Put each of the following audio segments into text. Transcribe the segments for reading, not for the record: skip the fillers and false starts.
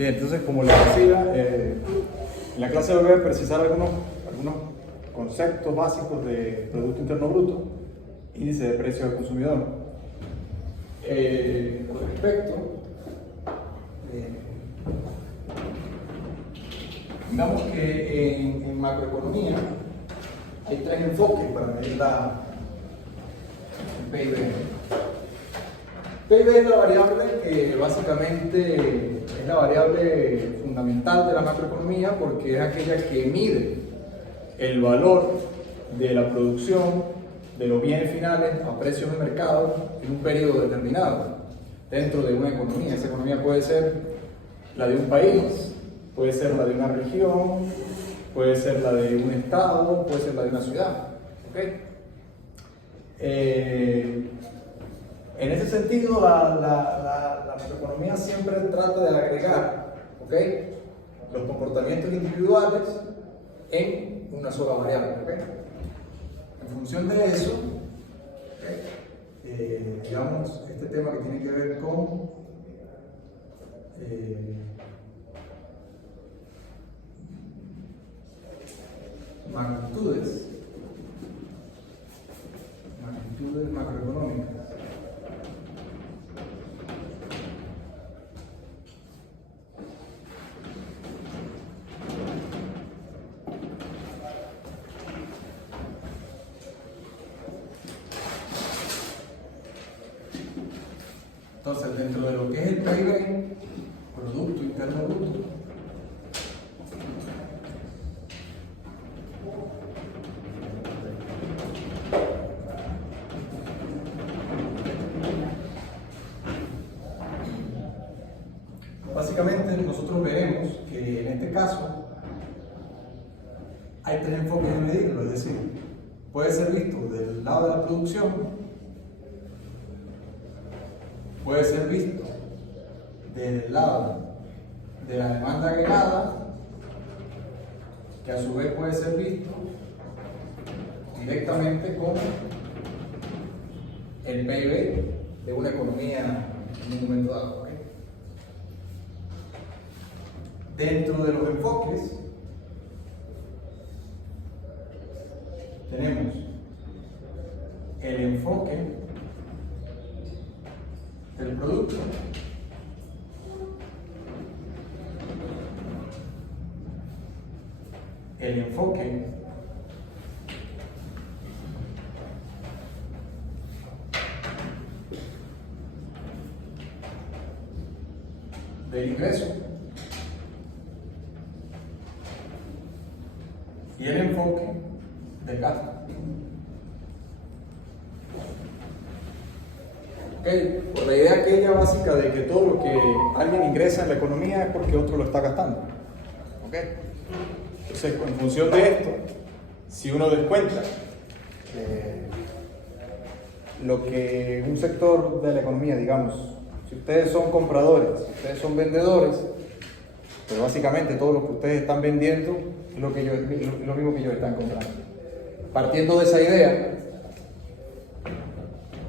Bien, entonces como les decía, en la clase de hoy voy a precisar algunos conceptos básicos de Producto Interno Bruto, índice de precio del consumidor. Con respecto, digamos que en macroeconomía hay tres enfoques para medir el PIB. PIB es la variable que básicamente es la variable fundamental de la macroeconomía porque es aquella que mide el valor de la producción de los bienes finales a precios de mercado en un periodo determinado dentro de una economía. Esa economía puede ser la de un país, puede ser la de una región, puede ser la de un estado, puede ser la de una ciudad. ¿Okay? En ese sentido, la macroeconomía siempre trata de agregar, ¿okay?, los comportamientos individuales en una sola variable. ¿Okay? En función de eso, ¿okay?, digamos, este tema que tiene que ver con magnitudes macroeconómicas. Entonces, dentro de lo que es el PIB, Producto Interno Bruto, básicamente nosotros veremos que en este caso hay tres enfoques de medirlo, es decir, puede ser visto del lado de la producción, puede ser visto del lado de la demanda agregada, que a su vez puede ser visto directamente con el PIB de una economía en un momento dado. ¿Okay? Dentro de los enfoques tenemos el enfoque del producto, el enfoque del ingreso y el enfoque del gasto. Okay. Por la idea aquella básica de que todo lo que alguien ingresa en la economía es porque otro lo está gastando. Okay. Entonces, en función de esto, si uno descuenta lo que un sector de la economía, digamos, si ustedes son compradores, si ustedes son vendedores, pero básicamente todo lo que ustedes están vendiendo es lo mismo que ellos están comprando. Partiendo de esa idea,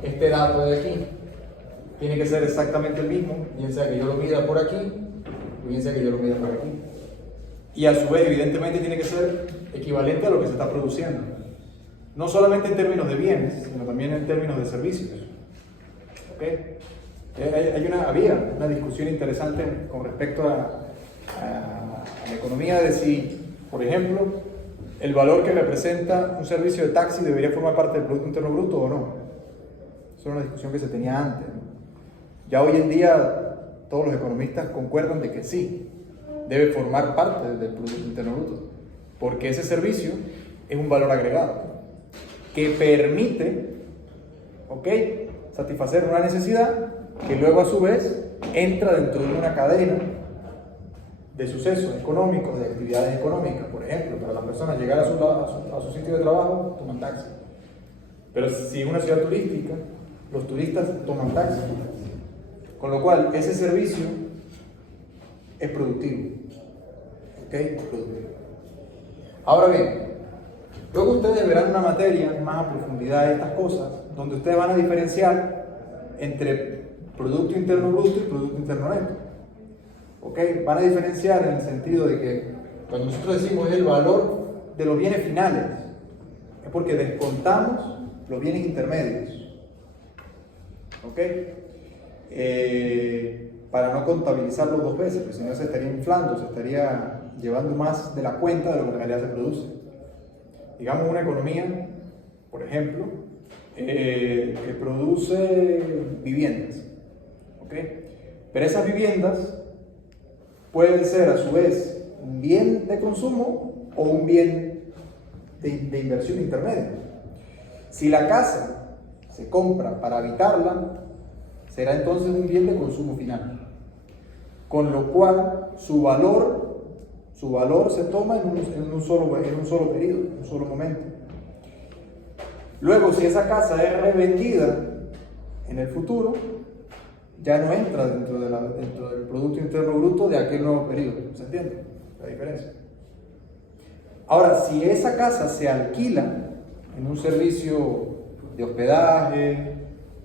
este dato de aquí tiene que ser exactamente el mismo, bien sea que yo lo mida por aquí, o bien sea que yo lo mida por aquí. Y a su vez, evidentemente, tiene que ser equivalente a lo que se está produciendo. No solamente en términos de bienes, sino también en términos de servicios. ¿Okay? Había una discusión interesante con respecto a la economía de si, por ejemplo, el valor que representa un servicio de taxi debería formar parte del Producto Interno Bruto o no. Esa era una discusión que se tenía antes, ¿no? Ya hoy en día todos los economistas concuerdan de que sí, debe formar parte del Producto Interno Bruto, porque ese servicio es un valor agregado que permite, ¿okay?, satisfacer una necesidad que luego a su vez entra dentro de una cadena de sucesos económicos, de actividades económicas. Por ejemplo, para las personas llegar a su sitio de trabajo toman taxi, pero si es una ciudad turística, los turistas toman taxi, con lo cual ese servicio es productivo. ¿Okay? Productivo. Ahora bien, luego ustedes verán una materia más a profundidad de estas cosas, donde ustedes van a diferenciar entre Producto Interno Bruto y Producto Interno Neto. ¿Ok? Van a diferenciar en el sentido de que cuando nosotros decimos el valor de los bienes finales, es porque descontamos los bienes intermedios. ¿Ok? Para no contabilizarlo dos veces, porque si no se estaría inflando, se estaría llevando más de la cuenta de lo que en realidad se produce. Digamos una economía, por ejemplo, que produce viviendas. ¿Ok? Pero esas viviendas pueden ser a su vez un bien de consumo o un bien de inversión intermedio. Si la casa se compra para habitarla, será entonces un bien de consumo final, con lo cual su valor se toma en un solo periodo, en un solo momento. Luego, si esa casa es revendida en el futuro, ya no entra dentro del Producto Interno Bruto de aquel nuevo periodo. ¿Se entiende la diferencia? Ahora, si esa casa se alquila en un servicio de hospedaje,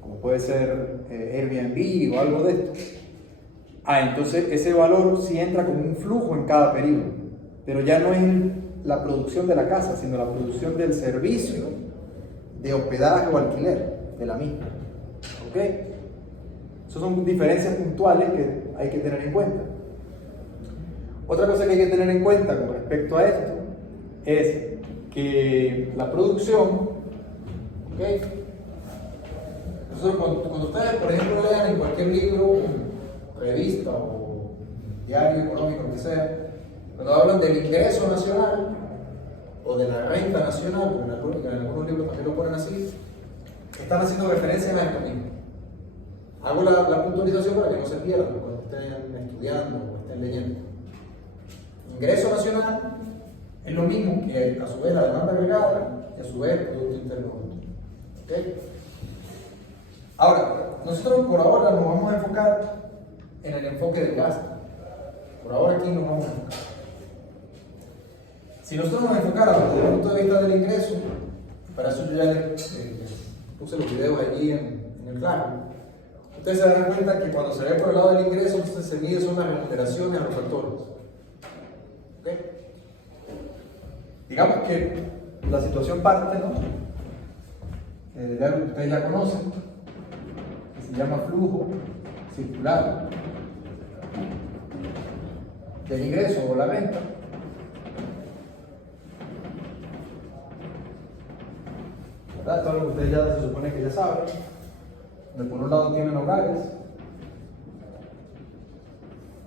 como puede ser Airbnb o algo de esto, entonces ese valor sí entra como un flujo en cada periodo, pero ya no es la producción de la casa, sino la producción del servicio de hospedaje o alquiler de la misma. ¿Ok? Esas son diferencias puntuales que hay que tener en cuenta. Otra cosa que hay que tener en cuenta con respecto a esto es que la producción, ¿ok? Entonces, cuando ustedes, por ejemplo, lean en cualquier libro, revista o diario económico, lo que sea, cuando hablan del ingreso nacional o de la renta nacional, porque en algunos libros también lo ponen así, están haciendo referencia a esto mismo. Hago la puntualización para que no se pierdan cuando estén estudiando o estén leyendo. Ingreso nacional es lo mismo que a su vez la demanda agregada y a su vez el Producto Interno Bruto. ¿Okay? Ahora, nosotros por ahora nos vamos a enfocar en el enfoque del gasto. Por ahora aquí nos vamos a enfocar. Si nosotros nos enfocáramos desde el punto de vista del ingreso, para eso yo ya les puse los videos allí en el claro. Ustedes se darán cuenta que cuando se ve por el lado del ingreso, entonces se mide son las remuneraciones a los factores. ¿Okay? Digamos que la situación parte, ¿no? De algo que ustedes ya conocen, que se llama flujo circular del ingreso o la renta. ¿Verdad? Todo lo que ustedes ya se supone que ya saben. Donde por un lado tienen hogares,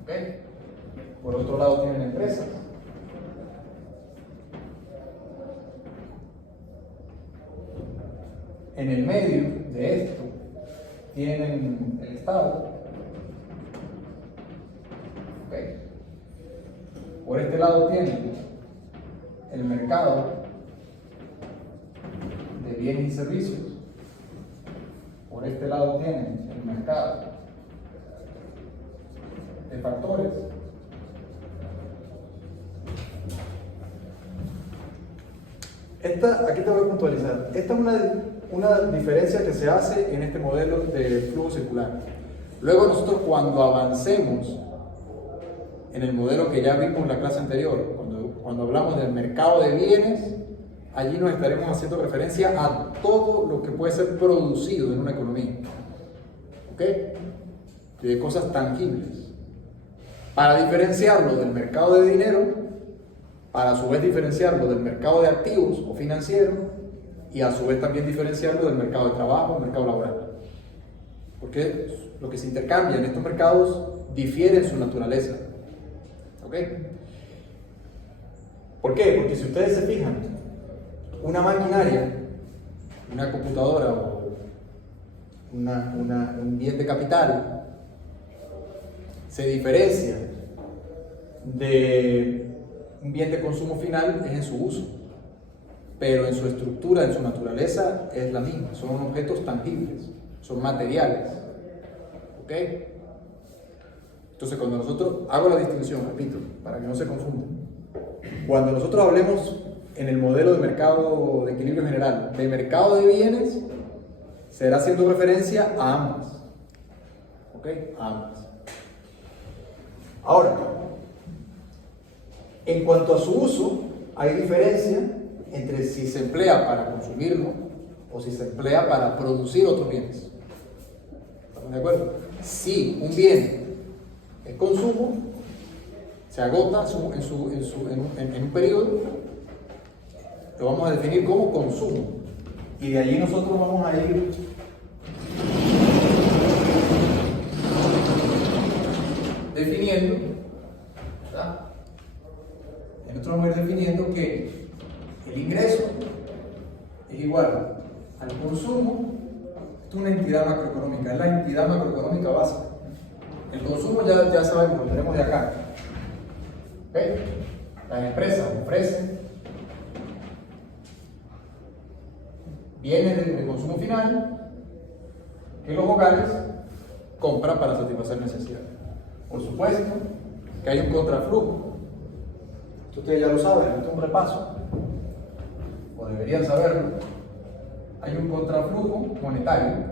¿okay? Por otro lado tienen empresas, en el medio de esto tienen el Estado, ¿okay? Por este lado tienen el mercado de bienes y servicios. Por este lado tienen el mercado de factores. Aquí te voy a puntualizar. Esta es una diferencia que se hace en este modelo de flujo circular. Luego nosotros cuando avancemos en el modelo que ya vimos en la clase anterior, cuando hablamos del mercado de bienes, allí nos estaremos haciendo referencia a todo lo que puede ser producido en una economía. ¿Ok? De cosas tangibles. Para diferenciarlo del mercado de dinero, para a su vez diferenciarlo del mercado de activos o financieros, y a su vez también diferenciarlo del mercado de trabajo o mercado laboral. Porque lo que se intercambia en estos mercados difiere en su naturaleza. ¿Ok? ¿Por qué? Porque si ustedes se fijan, una maquinaria, una computadora o un bien de capital se diferencia de un bien de consumo final es en su uso, pero en su estructura, en su naturaleza es la misma, son objetos tangibles, son materiales. ¿Ok? Entonces cuando nosotros, hago la distinción, repito, para que no se confundan, cuando nosotros hablemos en el modelo de mercado de equilibrio general, de mercado de bienes, será haciendo referencia a ambas. ¿Ok? A ambas. Ahora, en cuanto a su uso, hay diferencia entre si se emplea para consumirlo o si se emplea para producir otros bienes. ¿Estamos de acuerdo? Si un bien es consumo, se agota en un periodo, lo vamos a definir como consumo. Y de allí nosotros vamos a ir definiendo, ¿verdad? Y nosotros vamos a ir definiendo que el ingreso es igual al consumo. Esto es una entidad macroeconómica, es la entidad macroeconómica básica. El consumo ya sabemos, lo tenemos de acá. ¿Okay? Las empresas ofrecen bienes de consumo final que los hogares compran para satisfacer necesidades. Por supuesto que hay un contraflujo. Esto ustedes ya lo saben, esto es un repaso, o deberían saberlo. Hay un contraflujo monetario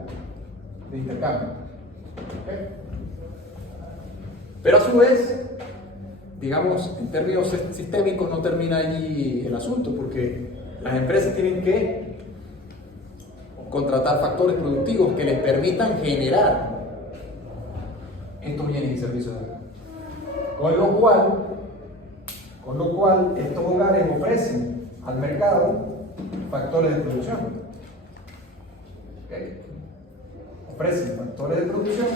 de intercambio. ¿Okay? Pero a su vez, digamos, en términos sistémicos no termina allí el asunto, porque las empresas tienen que contratar factores productivos que les permitan generar estos bienes y servicios de acá. Con lo cual estos hogares ofrecen al mercado factores de producción. ¿Okay? Ofrecen factores de producción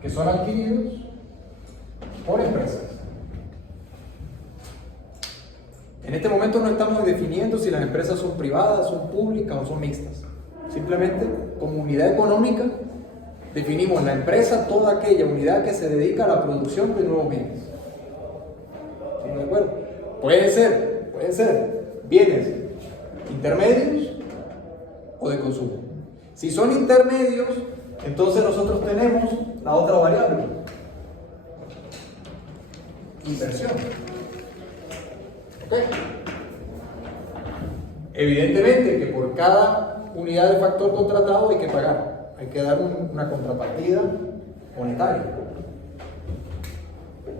que son adquiridos por empresas. En este momento no estamos definiendo si las empresas son privadas, son públicas o son mixtas. Simplemente, como unidad económica, definimos la empresa toda aquella unidad que se dedica a la producción de nuevos bienes. ¿Sí? ¿De acuerdo? Pueden ser bienes intermedios o de consumo. Si son intermedios, entonces nosotros tenemos la otra variable: inversión. ¿Ok? Evidentemente que por cada unidad de factor contratado hay que pagar, hay que dar una contrapartida monetaria.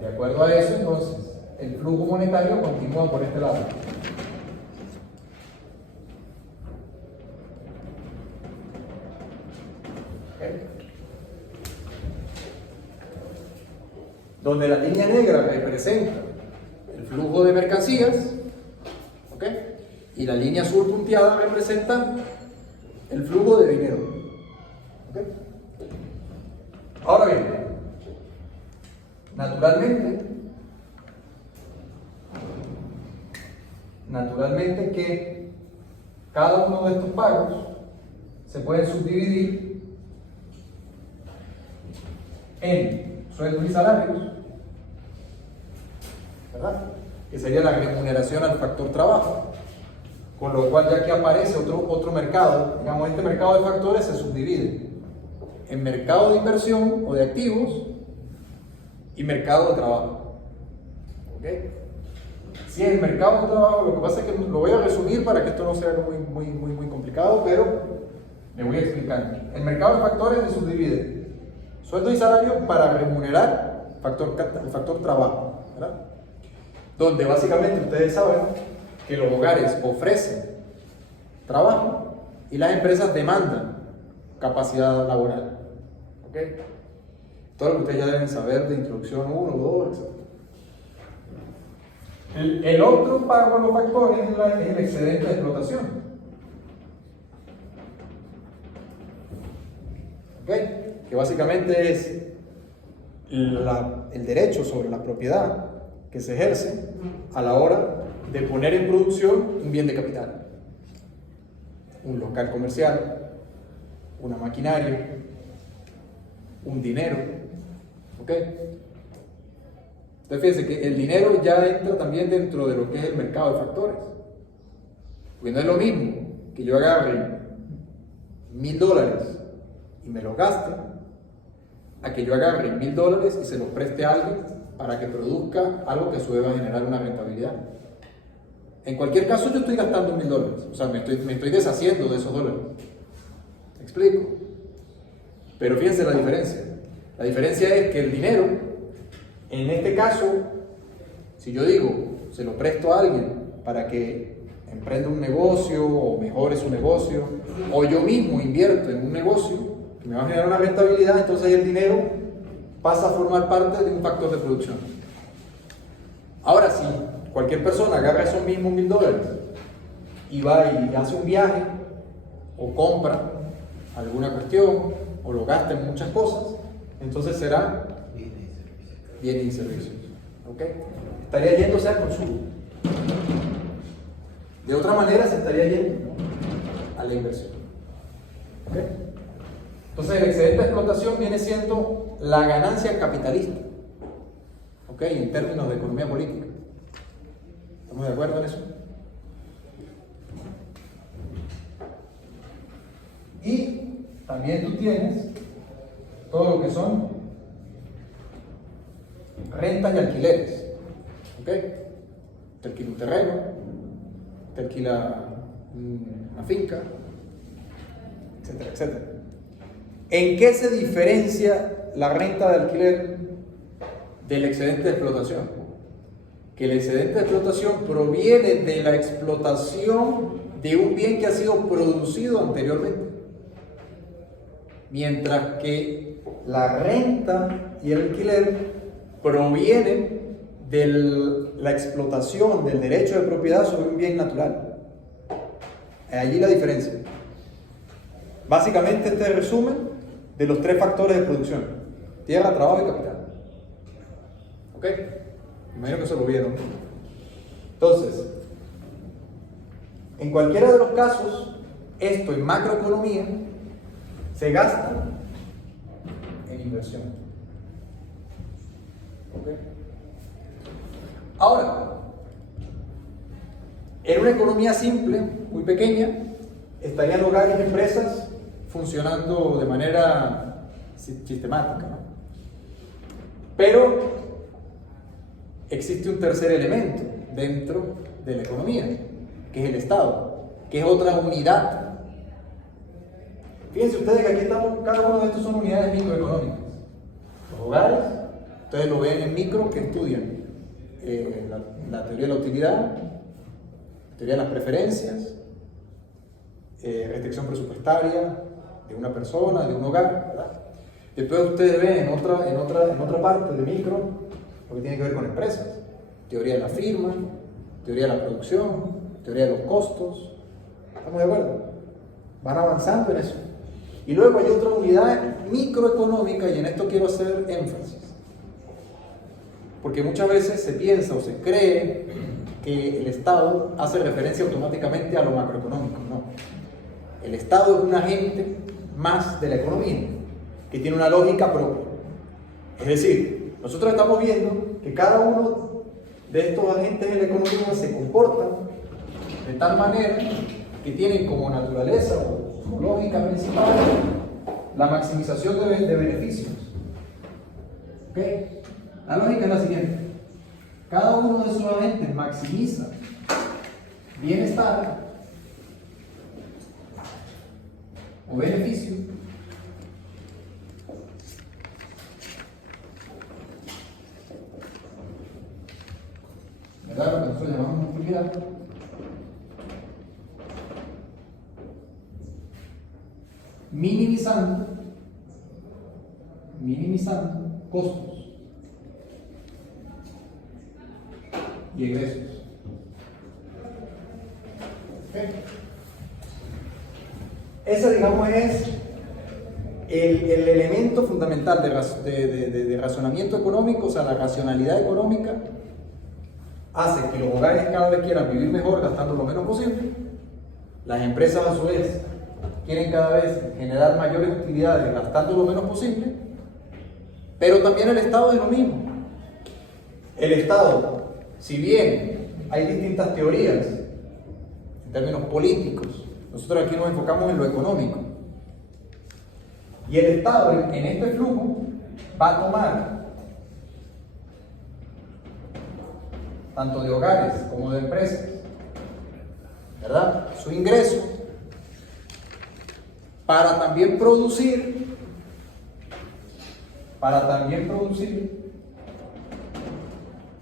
De acuerdo a eso, entonces, el flujo monetario continúa por este lado. ¿Okay? Donde la línea negra representa el flujo de mercancías, ¿ok? Y la línea azul punteada representa el flujo de dinero. ¿Ok? Ahora bien, naturalmente que cada uno de estos pagos se puede subdividir en sueldos y salarios, ¿verdad? Que sería la remuneración al factor trabajo, con lo cual ya aquí aparece otro mercado. Digamos, este mercado de factores se subdivide en mercado de inversión o de activos y mercado de trabajo. ¿Ok? Si es el mercado de trabajo, lo que pasa es que lo voy a resumir para que esto no sea muy complicado, pero me voy a explicar. El mercado de factores se subdivide sueldo y salario para remunerar el factor trabajo, ¿verdad? Donde básicamente ustedes saben que los hogares ofrecen trabajo y las empresas demandan capacidad laboral. ¿Ok? Todo lo que ustedes ya deben saber de introducción 1, 2, etc. El otro pago a los factores es el excedente de explotación. ¿Ok? Que básicamente es el derecho sobre la propiedad que se ejerce a la hora de poner en producción un bien de capital, un local comercial, una maquinaria, un dinero. ¿Ok? Entonces fíjense que el dinero ya entra también dentro de lo que es el mercado de factores, porque no es lo mismo que yo agarre $1,000 y me los gaste, a que yo agarre $1,000 y se los preste a alguien para que produzca algo que a su vez va a generar una rentabilidad. En cualquier caso yo estoy gastando $1,000, o sea, me estoy deshaciendo de esos dólares. ¿Me explico? Pero fíjense la diferencia. La diferencia es que el dinero En este caso, si yo digo, se lo presto a alguien para que emprenda un negocio o mejore su negocio, o yo mismo invierto en un negocio que me va a generar una rentabilidad, entonces el dinero pasa a formar parte de un factor de producción. Ahora, si cualquier persona agarra esos mismos $1000 y va y hace un viaje, o compra alguna cuestión, o lo gasta en muchas cosas, entonces será bienes y servicios. ¿Ok? Estaría yéndose al consumo. De otra manera se estaría yendo a la inversión. ¿Ok? Entonces el excedente de explotación viene siendo la ganancia capitalista. ¿Ok? En términos de economía política. ¿Estamos de acuerdo en eso? Y también tú tienes todo lo que son rentas y alquileres. ¿Ok? Te alquila un terreno, te alquila una finca, etcétera, etcétera. ¿En qué se diferencia la renta de alquiler del excedente de explotación? Que el excedente de explotación proviene de la explotación de un bien que ha sido producido anteriormente. Mientras que la renta y el alquiler provienen de la explotación, del derecho de propiedad sobre un bien natural. Allí la diferencia. Básicamente este resumen de los 3 factores de producción: tierra, trabajo y capital. ¿Ok? Imagino que eso lo vieron. Entonces, en cualquiera de los casos, esto en macroeconomía se gasta en inversión. ¿Ok? Ahora, en una economía simple, muy pequeña, estarían hogares y empresas funcionando de manera sistemática, ¿no? Pero existe un tercer elemento dentro de la economía, que es el Estado, que es otra unidad. Fíjense ustedes que aquí estamos, cada uno de estos son unidades microeconómicas. Los hogares, ustedes lo ven en micro, que estudian la teoría de la utilidad, teoría de las preferencias, restricción presupuestaria de una persona, de un hogar, ¿verdad? Después ustedes ven en otra parte de micro lo que tiene que ver con empresas: teoría de la firma, teoría de la producción, teoría de los costos. ¿Estamos de acuerdo? Van avanzando en eso. Y luego hay otra unidad microeconómica, y en esto quiero hacer énfasis, porque muchas veces se piensa o se cree que el Estado hace referencia automáticamente a lo macroeconómico. No. El Estado es un agente más de la economía, que tiene una lógica propia. Es decir, nosotros estamos viendo que cada uno de estos agentes de la economía se comportan de tal manera que tienen como naturaleza o como lógica principal la maximización de beneficios. ¿Ok? La lógica es la siguiente: cada uno de esos agentes maximiza bienestar o beneficio ¿verdad? Lo que nosotros llamamos utilidad, minimizando costos y egresos. ¿Okay? Ese, digamos, es el elemento fundamental de razonamiento económico. O sea, la racionalidad económica hace que los hogares cada vez quieran vivir mejor gastando lo menos posible. Las empresas, a su vez, quieren cada vez generar mayores utilidades gastando lo menos posible. Pero también el Estado es lo mismo. El Estado, si bien hay distintas teorías en términos políticos, nosotros aquí nos enfocamos en lo económico. Y el Estado en este flujo va a tomar tanto de hogares como de empresas, ¿verdad?, su ingreso, para también producir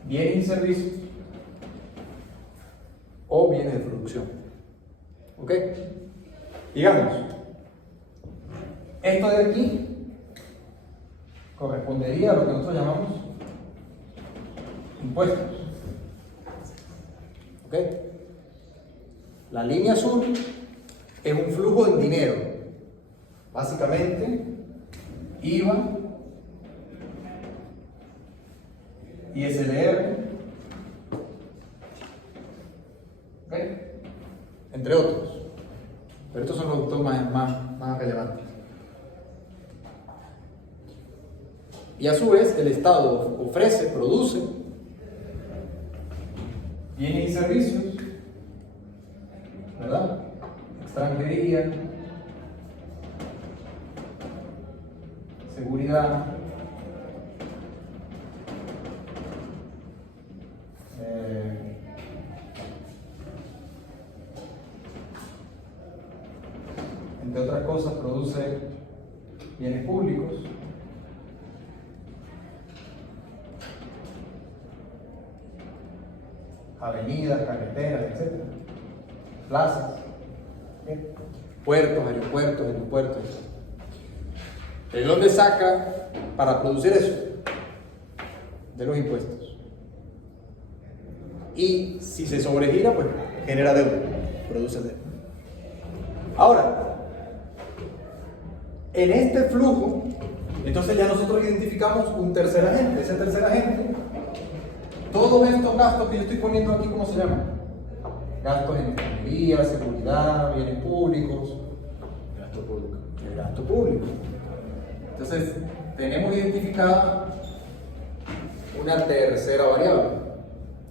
bienes y servicios o bienes de producción. ¿Ok? Digamos, esto de aquí correspondería a lo que nosotros llamamos impuestos. ¿Ok? La línea azul es un flujo de dinero. Básicamente, IVA, ISLR, ¿ok? Entre otros. Pero estos son los dos más relevantes. Y a su vez, el Estado ofrece, produce bienes y servicios, ¿verdad? Extranjería, seguridad, entre otras cosas, produce bienes públicos, avenidas, carreteras, etc. Plazas, ¿okay? Puertos, aeropuertos. ¿De dónde saca para producir eso? De los impuestos. Y si se sobregira, pues genera deuda, produce deuda. Ahora, en este flujo, entonces ya nosotros identificamos un tercer agente. Ese tercer agente, todos estos gastos que yo estoy poniendo aquí, ¿cómo se llaman? Gastos en ingeniería, seguridad, bienes públicos, gasto público. El gasto público. Entonces, tenemos identificada una tercera variable.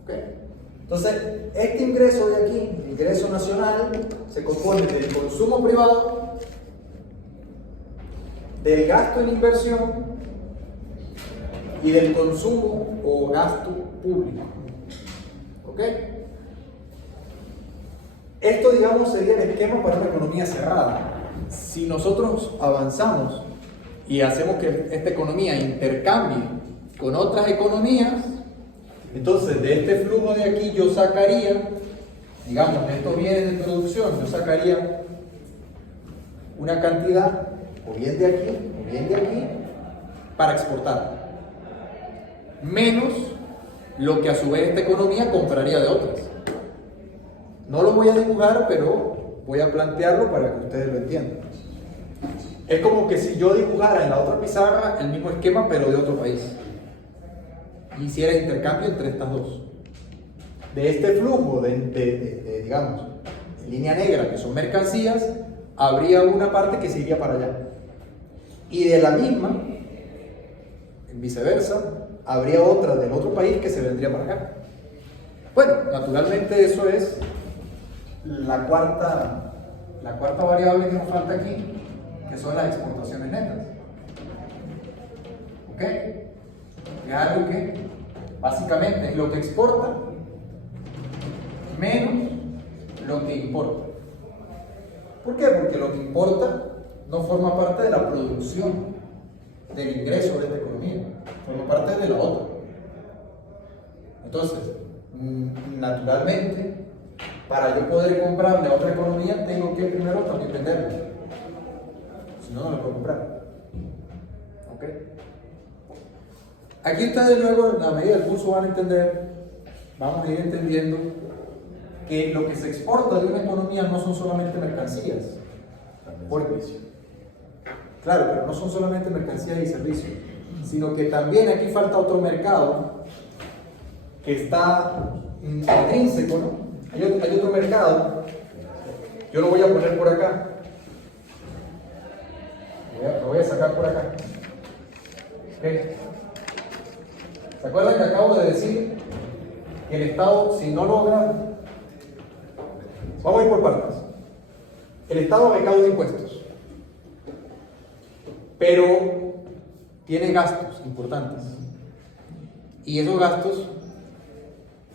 ¿Okay? Entonces, este ingreso de aquí, el ingreso nacional, se compone del consumo privado, del gasto en inversión y del consumo o gasto público. ¿Ok? Esto, digamos, sería el esquema para una economía cerrada. Si nosotros avanzamos y hacemos que esta economía intercambie con otras economías, entonces de este flujo de aquí yo sacaría, digamos, de estos bienes de producción, yo sacaría una cantidad, o bien de aquí, o bien de aquí, para exportar. Menos lo que a su vez esta economía compraría de otras. No lo voy a dibujar, pero voy a plantearlo para que ustedes lo entiendan. Es como que si yo dibujara en la otra pizarra el mismo esquema, pero de otro país. Y hiciera intercambio entre estas dos. De este flujo digamos, de línea negra, que son mercancías, habría una parte que se iría para allá. Y de la misma, en viceversa, habría otra del otro país que se vendría para acá. Bueno, naturalmente eso es la cuarta variable que nos falta aquí, que son las exportaciones netas. ¿Ok? Es algo que básicamente es lo que exporta menos lo que importa. ¿Por qué? Porque lo que importa no forma parte de la producción, del ingreso de esta economía, forma parte de la otra. Entonces, naturalmente, para yo poder comprarle a otra economía, tengo que primero también venderlo. Si no, no lo puedo comprar. ¿Ok? Aquí ustedes luego, a medida del curso, van a entender, vamos a ir entendiendo que lo que se exporta de una economía no son solamente mercancías. Claro, pero no son solamente mercancías y servicios, sino que también aquí falta otro mercado que está intrínseco, ¿no? Hay otro mercado, yo lo voy a poner por acá, lo voy a sacar por acá. ¿Okay? ¿Se acuerdan que acabo de decir que el Estado, si no logra, vamos a ir por partes, el Estado recauda impuestos, pero tiene gastos importantes, y esos gastos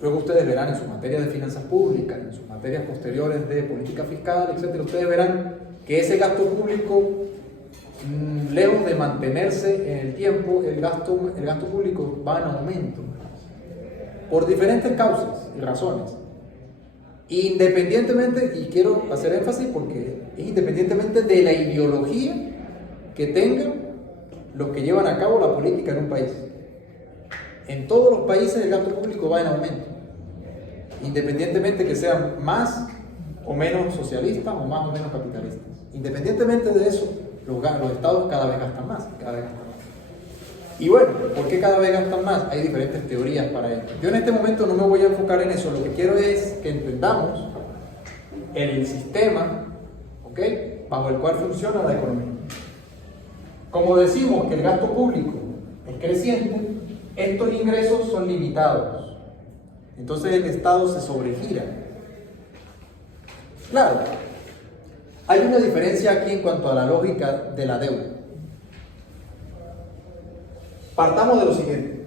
luego ustedes verán en sus materias de finanzas públicas, en sus materias posteriores de política fiscal, etc. Ustedes verán que ese gasto público, lejos de mantenerse en el tiempo, el gasto público va en aumento. por diferentes causas y razones. Independientemente, y quiero hacer énfasis porque es independientemente de la ideología que tengan los que llevan a cabo la política en un país. En todos los países el gasto público va en aumento, independientemente que sean más o menos socialistas o más o menos capitalistas. Independientemente de eso, los estados cada vez gastan más, cada vez gastan más. Y bueno, ¿por qué cada vez gastan más? Hay diferentes teorías para ello. Yo en este momento no me voy a enfocar en eso, lo que quiero es que entendamos el sistema, ¿ok?, bajo el cual funciona la economía. Como decimos que el gasto público es creciente, estos ingresos son limitados. Entonces el Estado se sobregira. Claro, hay una diferencia aquí en cuanto a la lógica de la deuda. Partamos de lo siguiente.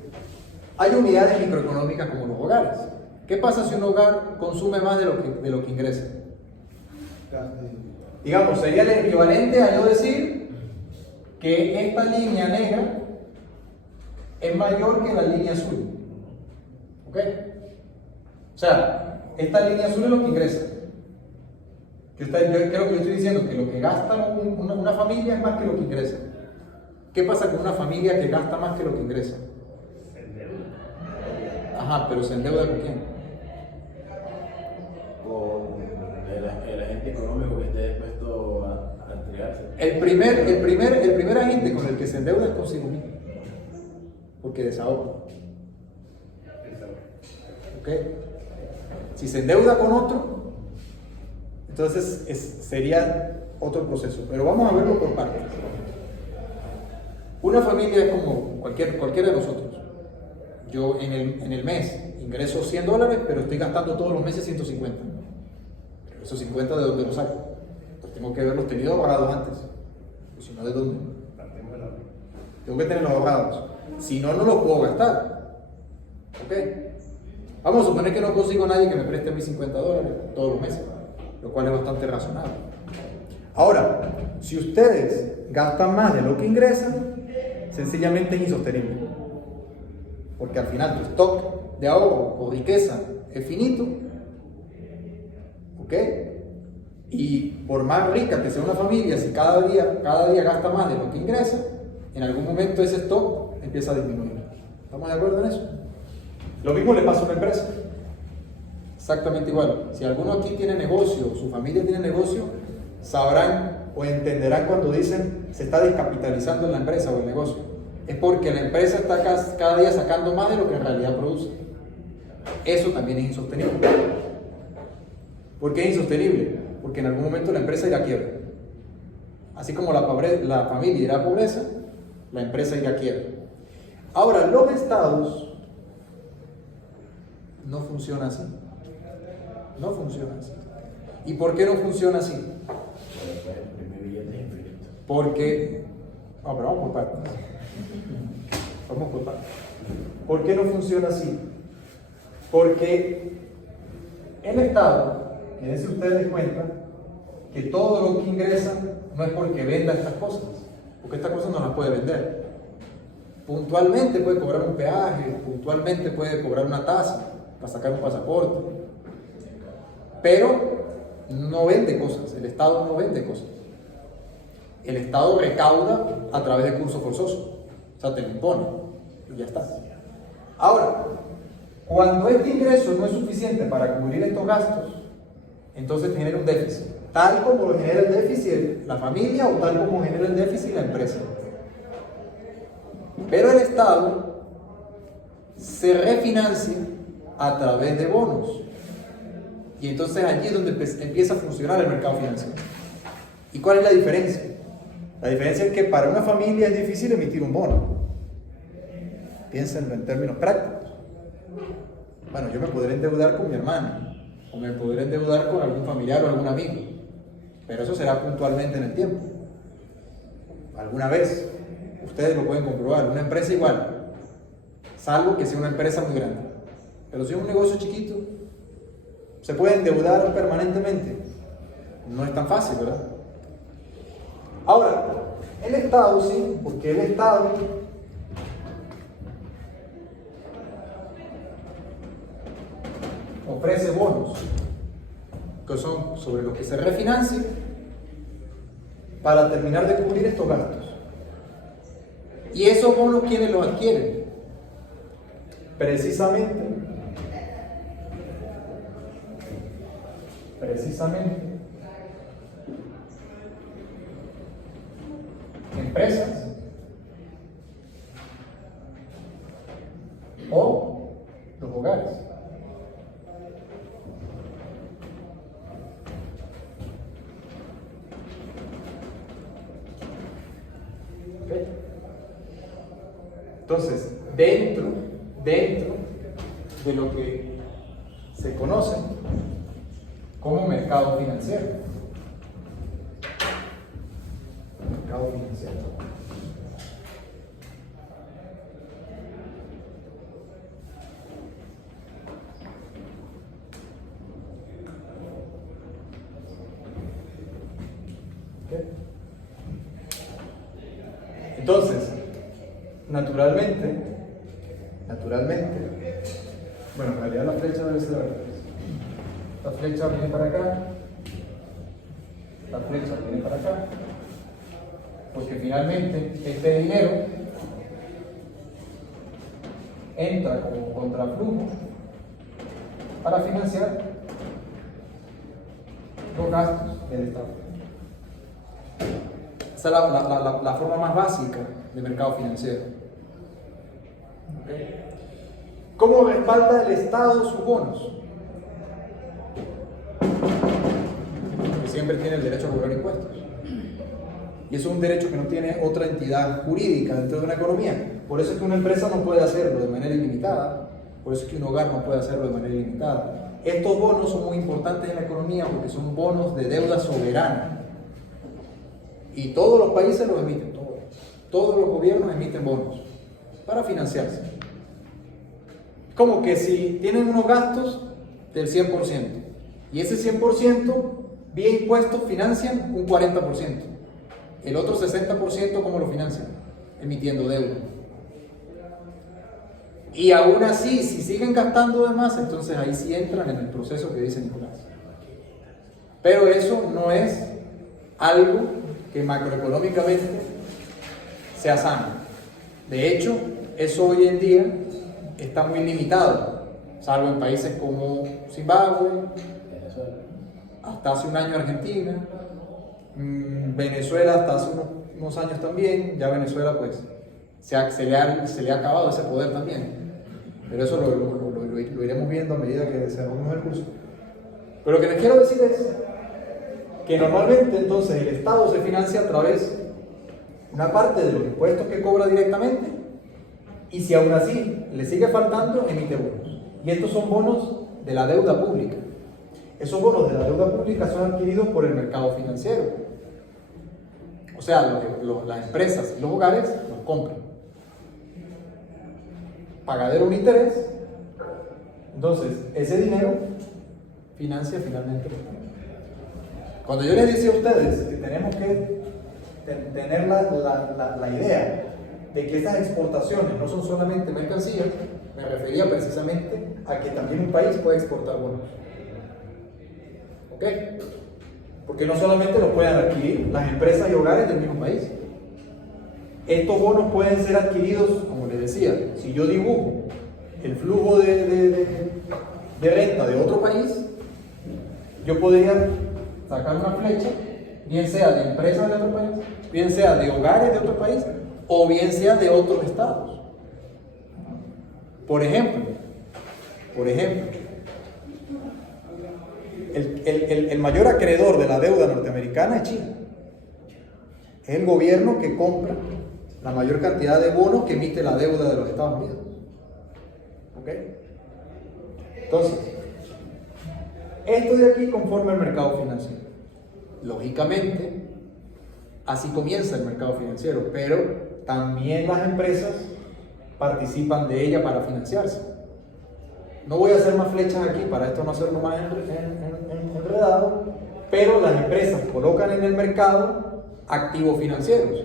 Hay unidades microeconómicas como los hogares. ¿Qué pasa si un hogar consume más de lo que ingresa? Digamos, sería el equivalente a yo decir que esta línea negra es mayor que la línea azul. ¿Ok? O sea, esta línea azul es lo que ingresa. Yo creo que yo estoy diciendo que lo que gasta una familia es más que lo que ingresa. ¿Qué pasa con una familia que gasta más que lo que ingresa? Se endeuda. Ajá, pero ¿se endeuda con quién? Con el agente económico que esté dispuesto a entregarse. El primer agente con el que se endeuda es consigo mismo, porque desahoga. ¿Ok? Si se endeuda con otro, entonces sería otro proceso, pero vamos a verlo por partes. Una familia es como cualquiera de nosotros. Yo en el mes ingreso $100, pero estoy gastando todos los meses 150. Esos 50, ¿de dónde los saco? Pues tengo que haberlos tenido ahorrados antes. Pues si no, ¿de dónde? Tengo que tenerlos ahorrados. Si no, no los puedo gastar. ¿Ok? Vamos a suponer que no consigo a nadie que me preste mis $50 todos los meses, lo cual es bastante razonable. Ahora, si ustedes gastan más de lo que ingresan, sencillamente es insostenible. Porque al final tu stock de ahorro o riqueza es finito. ¿Ok? Y por más rica que sea una familia, si cada día gasta más de lo que ingresa, en algún momento ese stock empieza a disminuir. ¿Estamos de acuerdo en eso? Lo mismo le pasa a una empresa. Exactamente igual. Si alguno aquí tiene negocio, su familia tiene negocio, sabrán o entenderán cuando dicen se está descapitalizando la empresa o el negocio. Es porque la empresa está cada día sacando más de lo que en realidad produce. Eso también es insostenible. ¿Por qué es insostenible? Porque en algún momento la empresa irá a quiebra. Así como la familia irá a pobreza, la empresa irá a quiebra. Ahora, los estados no funcionan así. No funciona así. ¿Y por qué no funciona así? Porque... pero vamos por partes. Vamos por partes. ¿Por qué no funciona así? Porque el Estado, que dense ustedes cuenta, que todo lo que ingresa no es porque venda estas cosas, porque estas cosas no las puede vender. Puntualmente puede cobrar un peaje, puntualmente puede cobrar una tasa para sacar un pasaporte, pero no vende cosas. El Estado no vende cosas. El Estado recauda a través de curso forzoso, o sea, te lo impone y ya está. Ahora, cuando este ingreso no es suficiente para cubrir estos gastos, entonces genera un déficit, tal como lo genera el déficit la familia o tal como genera el déficit la empresa. Pero el Estado se refinancia a través de bonos. Y entonces allí es donde empieza a funcionar el mercado financiero. ¿Y cuál es la diferencia? La diferencia es que para una familia es difícil emitir un bono. Piénsenlo en términos prácticos. Bueno, yo me podré endeudar con mi hermano, o me podré endeudar con algún familiar o algún amigo, pero eso será puntualmente en el tiempo. Alguna vez, ustedes lo pueden comprobar, una empresa igual, salvo que sea una empresa muy grande. Pero si es un negocio chiquito, ¿se puede endeudar permanentemente? No es tan fácil, ¿verdad? Ahora, el Estado sí, porque el Estado ofrece bonos, que son sobre los que se refinancia para terminar de cubrir estos gastos. ¿Y esos bonos quiénes los adquieren? Precisamente empresas o los hogares. ¿Okay? Entonces, dentro de lo que se conoce como mercado financiero. Mercado financiero. ¿Okay? Entonces, naturalmente, bueno, en realidad la flecha debe ser, la flecha viene para acá, la flecha viene para acá, porque finalmente este dinero entra como contraflujo para financiar los gastos del Estado. Esa es la forma más básica de mercado financiero. ¿Okay? ¿Cómo respalda el Estado sus bonos? Porque siempre tiene el derecho a cobrar impuestos. Y eso es un derecho que no tiene otra entidad jurídica dentro de una economía. Por eso es que una empresa no puede hacerlo de manera ilimitada. Por eso es que un hogar no puede hacerlo de manera ilimitada. Estos bonos son muy importantes en la economía porque son bonos de deuda soberana. Y todos los países los emiten, todos los gobiernos emiten bonos para financiarse. Como que si tienen unos gastos del 100% y ese 100% vía impuestos financian un 40%, el otro 60% ¿cómo lo financian? Emitiendo deuda. Y aún así, si siguen gastando de más, entonces ahí sí entran en el proceso que dice Nicolás. Pero eso no es algo que macroeconómicamente sea sano. De hecho, eso hoy en día está muy limitado, salvo en países como Zimbabue, hasta hace un año Argentina, Venezuela hasta hace unos años también. Ya Venezuela pues se le ha acabado ese poder también, pero eso lo iremos viendo a medida que desarrollemos el curso. Pero lo que les quiero decir es que normalmente entonces el Estado se financia a través una parte de los impuestos que cobra directamente, y si aún así le sigue faltando, emite bonos. Y estos son bonos de la deuda pública. Esos bonos de la deuda pública son adquiridos por el mercado financiero. O sea, las empresas y los hogares los compran. Pagadero un interés. Entonces, ese dinero financia finalmente. Cuando yo les decía a ustedes que tenemos que tener la idea de que estas exportaciones no son solamente mercancías, me refería precisamente a que también un país puede exportar bonos. ¿Ok? Porque no solamente los pueden adquirir las empresas y hogares del mismo país. Estos bonos pueden ser adquiridos, como les decía, si yo dibujo el flujo de renta de otro país, yo podría sacar una flecha, bien sea de empresas de otro país, bien sea de hogares de otro país, o bien sea de otros estados. Por ejemplo, el mayor acreedor de la deuda norteamericana es China. Es el gobierno que compra la mayor cantidad de bonos que emite la deuda de los Estados Unidos. ¿Ok? Entonces, esto de aquí conforma el mercado financiero. Lógicamente, así comienza el mercado financiero, pero también las empresas participan de ella para financiarse. No voy a hacer más flechas aquí para esto no hacerlo más enredado, pero las empresas colocan en el mercado activos financieros.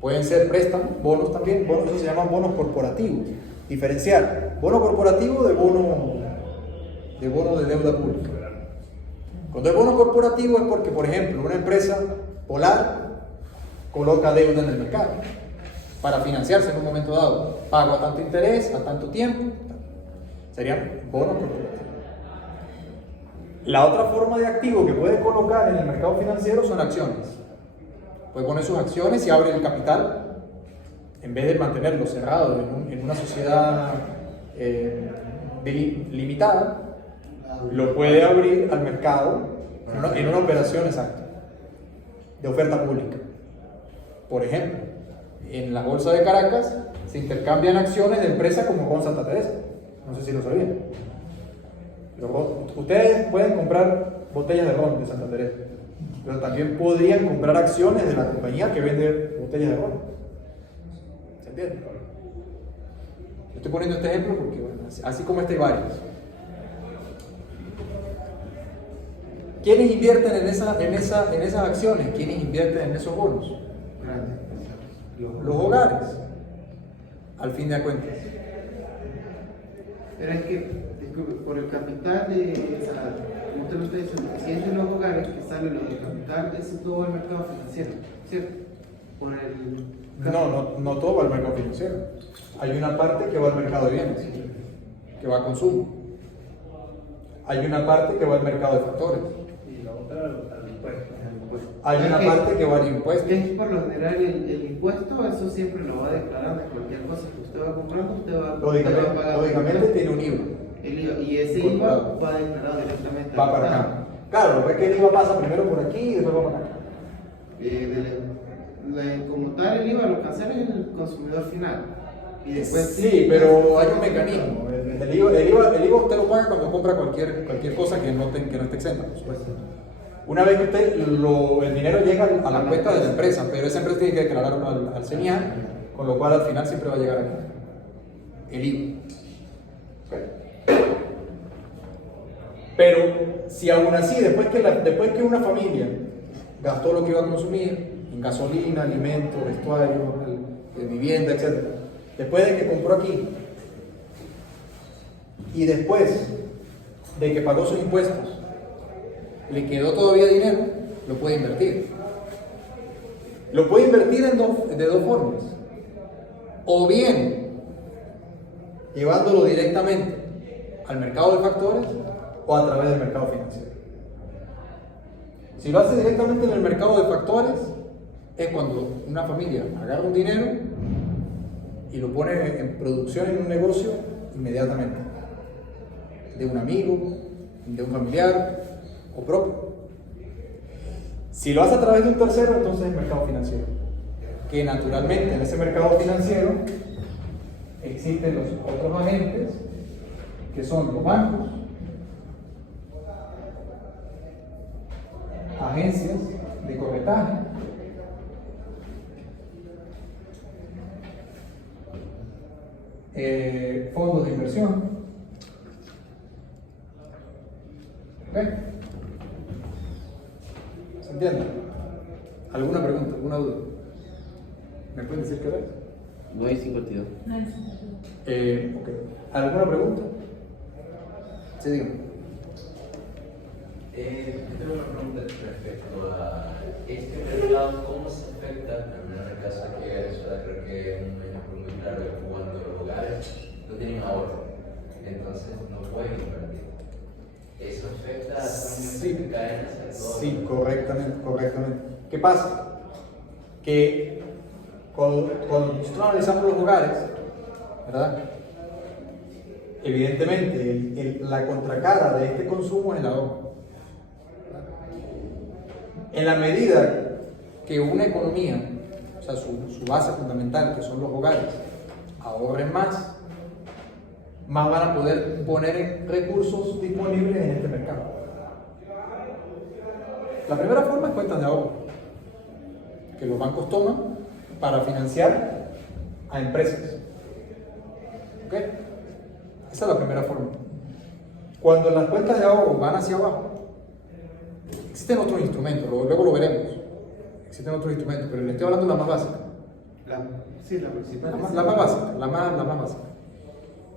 Pueden ser préstamos, bonos también, bonos, eso se llaman bonos corporativos. Diferenciar bono corporativo de bono de bono de deuda pública. Cuando es bono corporativo es porque, por ejemplo, una empresa polar coloca deuda en el mercado para financiarse en un momento dado. Pago a tanto interés, a tanto tiempo. Serían bonos corporativos. La otra forma de activo que puede colocar en el mercado financiero son acciones. Puede poner sus acciones y abre el capital. En vez de mantenerlo cerrado en una sociedad limitada, lo puede abrir al mercado en una operación exacta de oferta pública. Por ejemplo, en la bolsa de Caracas se intercambian acciones de empresas como Ron Santa Teresa. No sé si lo sabían. Ustedes pueden comprar botellas de ron de Santa Teresa, pero también podrían comprar acciones de la compañía que vende botellas de ron. ¿Se entiende? Estoy poniendo este ejemplo porque, bueno, así como este hay varios. ¿Quiénes invierten en esas acciones? ¿Quiénes invierten en esos bonos? Los hogares, al fin de cuentas. Pero es que por el capital de, o sea, como usted lo está diciendo, si es de los hogares que sale lo del capital, es todo el mercado financiero, ¿cierto? Por el... No todo va al mercado financiero. Hay una parte que va al mercado de bienes, que va a consumo. Hay una parte que va al mercado de factores. Y la otra al impuesto. Hay una parte que va al impuesto. Es por lo general el impuesto, eso siempre lo va a declarar de cualquier cosa que usted va comprando, usted va a pagar. Lógicamente tiene un IVA. El IVA, y ese IVA va declarado directamente. Va para acá. Claro, lo que es que el IVA pasa primero por aquí y después va para acá. Como tal, el IVA lo cancela el consumidor final. Y después, sí, pero hay un mecanismo. El IVA usted lo paga cuando compra cualquier cosa que no esté exenta, por supuesto. Una vez que el dinero llega a la cuenta de la empresa, pero esa empresa tiene que declararlo al CENIAC, con lo cual al final siempre va a llegar aquí. El IVA. Pero si aún así, después que una familia gastó lo que iba a consumir en gasolina, alimentos, vestuario, vivienda, etc., después de que compró aquí y después de que pagó sus impuestos, le quedó todavía dinero, lo puede invertir. Lo puede invertir de dos formas. O bien llevándolo directamente al mercado de factores o a través del mercado financiero. Si lo hace directamente en el mercado de factores, es cuando una familia agarra un dinero y lo pone en producción en un negocio inmediatamente, de un amigo, de un familiar o propio. Si lo hace a través de un tercero, entonces es mercado financiero, que naturalmente en ese mercado financiero existen los otros agentes, que son los bancos, agencias de corretaje, fondos de inversión. ¿Ok? ¿Se entiende? ¿Alguna pregunta? ¿Alguna duda? ¿Me pueden decir qué hora es? 9:52. Ok. ¿Alguna pregunta? Sí, dígame. Tengo una pregunta respecto a este mercado, ¿cómo se afecta? En el caso que Venezuela creo que un ejemplo muy claro es cuando los hogares no tienen ahorro, entonces no pueden invertir. ¿Eso afecta a las cadenas? Sí, correctamente. ¿Qué pasa? Que cuando nosotros analizamos los hogares, ¿verdad? Evidentemente, la contracara de este consumo es el ahorro. En la medida que una economía, o sea, su base fundamental, que son los hogares, ahorren más van a poder poner recursos disponibles en este mercado. La primera forma es cuentas de ahorro, que los bancos toman para financiar a empresas. ¿Ok? Esa es la primera forma. Cuando las cuentas de ahorro van hacia abajo, existen otros instrumentos, luego lo veremos. Existen otros instrumentos, pero le estoy hablando de la más básica. La principal. La más básica.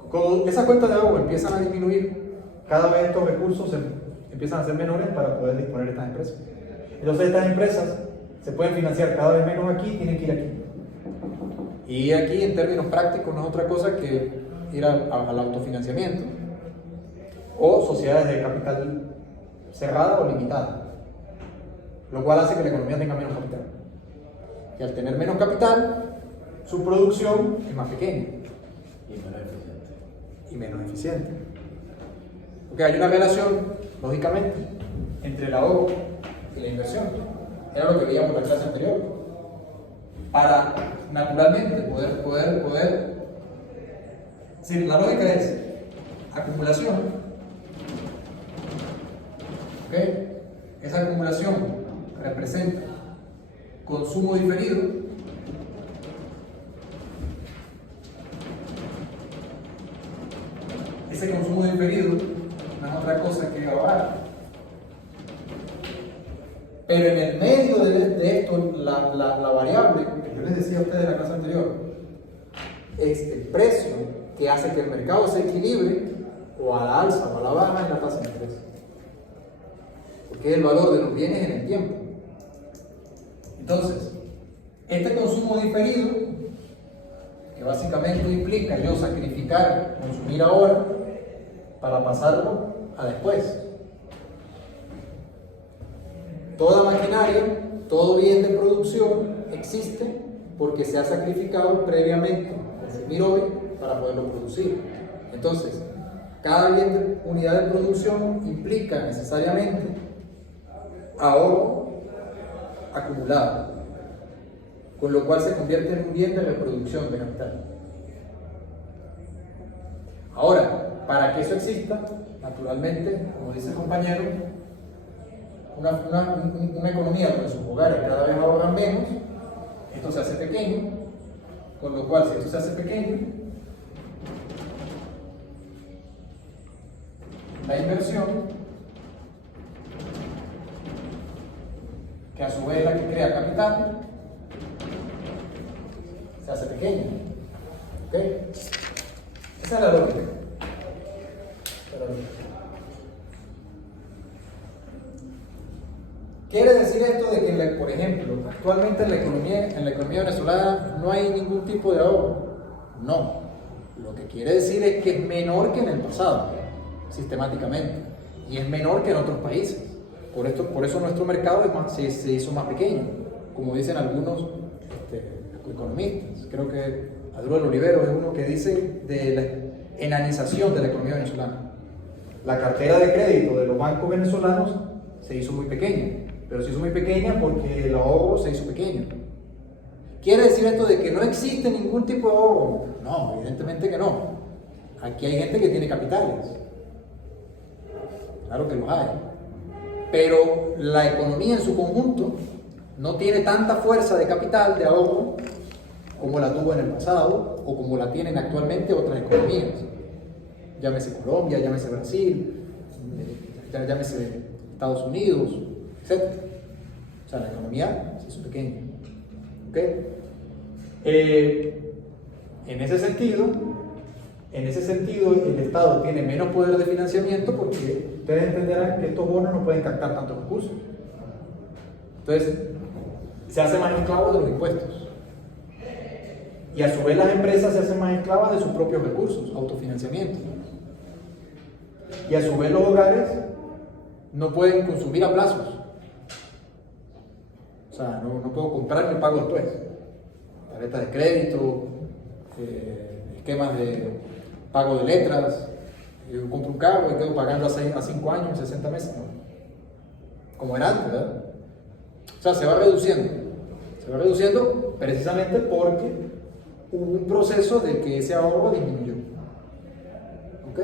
Cuando esas cuentas de ahorro empiezan a disminuir, cada vez estos recursos empiezan a ser menores para poder disponer de estas empresas. Entonces estas empresas se pueden financiar cada vez menos aquí, tienen que ir aquí. Y aquí en términos prácticos no es otra cosa que ir al autofinanciamiento o sociedades de capital cerrada o limitada, lo cual hace que la economía tenga menos capital. Y al tener menos capital, su producción es más pequeña y menos eficiente. Porque hay una relación, lógicamente, entre el ahorro y la inversión. Era lo que veíamos en la clase anterior. Para, naturalmente, poder... Sí, la lógica es acumulación. ¿Ok? Esa acumulación representa consumo diferido. Ese consumo diferido no es otra cosa que ahorrar. Pero en el medio de esto, la variable que yo les decía a ustedes en la clase anterior, es el precio que hace que el mercado se equilibre o a la alza o a la baja en la tasa de interés. Porque es el valor de los bienes en el tiempo. Entonces, este consumo diferido, que básicamente implica yo sacrificar, consumir ahora para pasarlo a después. Toda maquinaria, todo bien de producción existe porque se ha sacrificado previamente consumir hoy para poderlo producir. Entonces, cada unidad de producción implica necesariamente ahorro acumulado, con lo cual se convierte en un bien de reproducción de capital. Ahora, para que eso exista, naturalmente, como dice el compañero, una economía donde sus hogares cada vez ahorran menos, esto se hace pequeño, con lo cual si esto se hace pequeño, la inversión, que a su vez es la que crea capital, se hace pequeña. ¿Ok? Esa es la lógica. ¿Quiere decir esto de que, por ejemplo, actualmente en la economía venezolana no hay ningún tipo de ahorro? No. Lo que quiere decir es que es menor que en el pasado, sistemáticamente, y es menor que en otros países. Por eso nuestro mercado se hizo más pequeño, como dicen algunos economistas. Creo que Adruel Olivero es uno que dice de la enanización de la economía venezolana. La cartera de crédito de los bancos venezolanos se hizo muy pequeña, pero se hizo muy pequeña porque el ahorro se hizo pequeño. ¿Quiere decir esto de que no existe ningún tipo de ahorro? No, evidentemente que no. Aquí hay gente que tiene capitales. Claro que los hay. Pero la economía en su conjunto no tiene tanta fuerza de capital, de ahorro, como la tuvo en el pasado o como la tienen actualmente otras economías. Llámese Colombia, llámese Brasil, llámese Estados Unidos, etc. O sea, la economía se hizo pequeña. ¿Ok? En ese sentido, el Estado tiene menos poder de financiamiento porque ustedes entenderán que estos bonos no pueden captar tantos recursos. Entonces, se hace más esclavos de los impuestos. Y a su vez las empresas se hacen más esclavas de sus propios recursos, autofinanciamiento. Y a su vez los hogares no pueden consumir a plazos. O sea, no puedo comprar ni pago después. Tarjetas de crédito, esquemas de pago de letras. Yo compro un carro y quedo pagando a 5 años, 60 meses. ¿No? Como era antes, ¿verdad? O sea, se va reduciendo. Se va reduciendo precisamente porque hubo un proceso de que ese ahorro disminuyó. ¿Ok?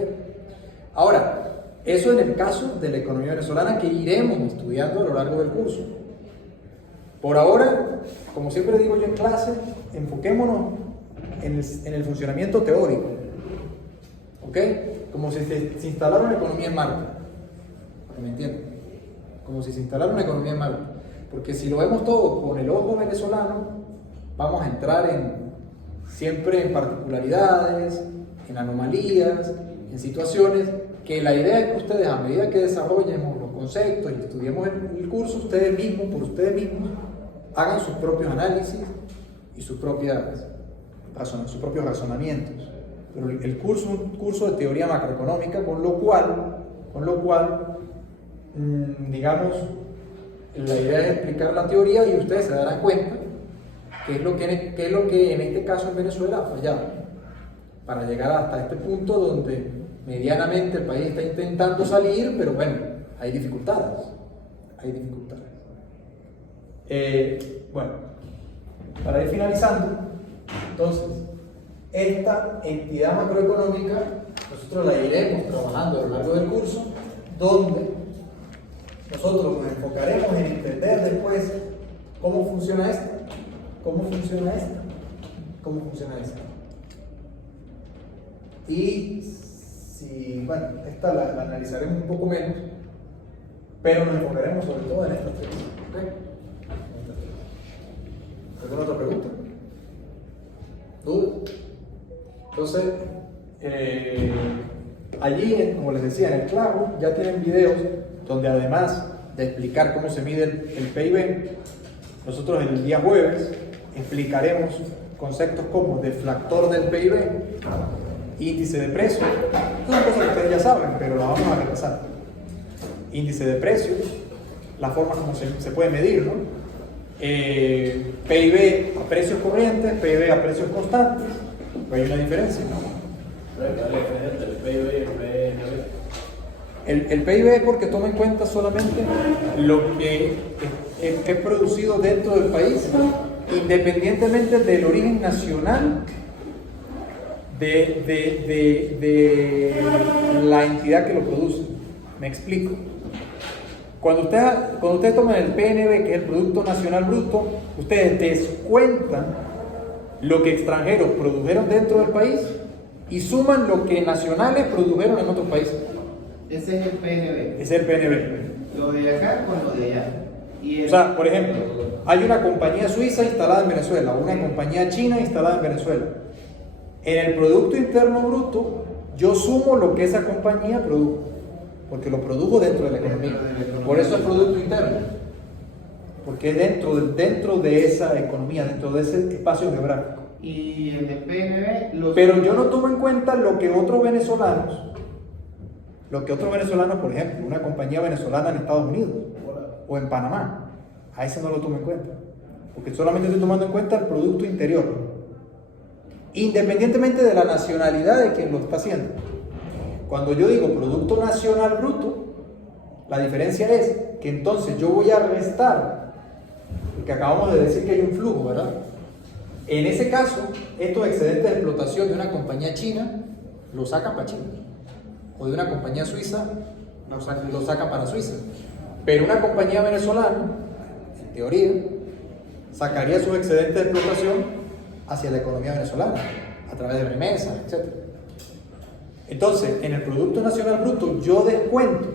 Ahora, eso en el caso de la economía venezolana que iremos estudiando a lo largo del curso. Por ahora, como siempre digo yo en clase, enfoquémonos en el funcionamiento teórico. ¿Ok? Como si se instalara una economía en Marte. ¿Me entienden? Como si se instalara una economía en Marte. Porque si lo vemos todo con el ojo venezolano, vamos a entrar siempre en particularidades, en anomalías, en situaciones que la idea es que ustedes, a medida que desarrollemos los conceptos y estudiemos el curso, ustedes mismos, por ustedes mismos, hagan sus propios análisis y sus propios razonamientos. Pero el curso es un curso de teoría macroeconómica, con lo cual, digamos, la idea es explicar la teoría y ustedes se darán cuenta qué es lo que en este caso en Venezuela ha fallado, para llegar hasta este punto donde medianamente el país está intentando salir, pero bueno, hay dificultades. Bueno, para ir finalizando, entonces, esta entidad macroeconómica nosotros la iremos trabajando a lo largo del curso, donde nosotros nos enfocaremos en entender después cómo funciona esta. Y si, bueno, esta la analizaremos un poco menos, pero nos enfocaremos sobre todo en estas tres. ¿Okay? ¿Alguna otra pregunta? ¿Dudas? Entonces, allí, como les decía, en el clavo ya tienen videos donde además de explicar cómo se mide el PIB, nosotros el día jueves explicaremos conceptos como deflactor del PIB, índice de precios, son cosas que ustedes ya saben, pero las vamos a repasar. Índice de precios, la forma como se puede medir, ¿no? PIB a precios corrientes, PIB a precios constantes, pero hay una diferencia, ¿no? El PIB es porque toma en cuenta solamente lo que es producido dentro del país, independientemente del origen nacional de la entidad que lo produce. Me explico. Cuando ustedes toman el PNB, que es el Producto Nacional Bruto, ustedes descuentan lo que extranjeros produjeron dentro del país y suman lo que nacionales produjeron en otros países. Ese es el PNB. Ese es el PNB. Lo de acá con lo de allá. O sea, por ejemplo, hay una compañía suiza instalada en Venezuela, una compañía china instalada en Venezuela. En el Producto Interno Bruto, yo sumo lo que esa compañía produjo, porque lo produjo dentro de la economía. Por eso es Producto Interno, porque es dentro de esa economía, dentro de ese espacio geográfico. Y el de PNB, pero yo no tomo en cuenta lo que otros venezolanos, por ejemplo, una compañía venezolana en Estados Unidos o en Panamá, a ese no lo tomo en cuenta, porque solamente estoy tomando en cuenta el Producto Interior, independientemente de la nacionalidad de quien lo está haciendo. Cuando yo digo Producto Nacional Bruto, la diferencia es que entonces yo voy a restar, porque acabamos de decir que hay un flujo, ¿verdad? En ese caso, estos excedentes de explotación de una compañía china lo sacan para China, o de una compañía suiza lo sacan para Suiza. Pero una compañía venezolana, en teoría, sacaría sus excedentes de explotación hacia la economía venezolana, a través de remesas, etc. Entonces, en el Producto Nacional Bruto, yo descuento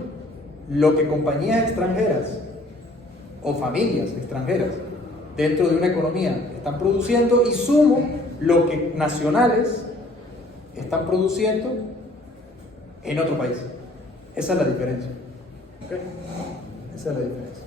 lo que compañías extranjeras o familias extranjeras dentro de una economía están produciendo y sumo lo que nacionales están produciendo en otro país. Esa es la diferencia. ¿Okay? Esa es la diferencia.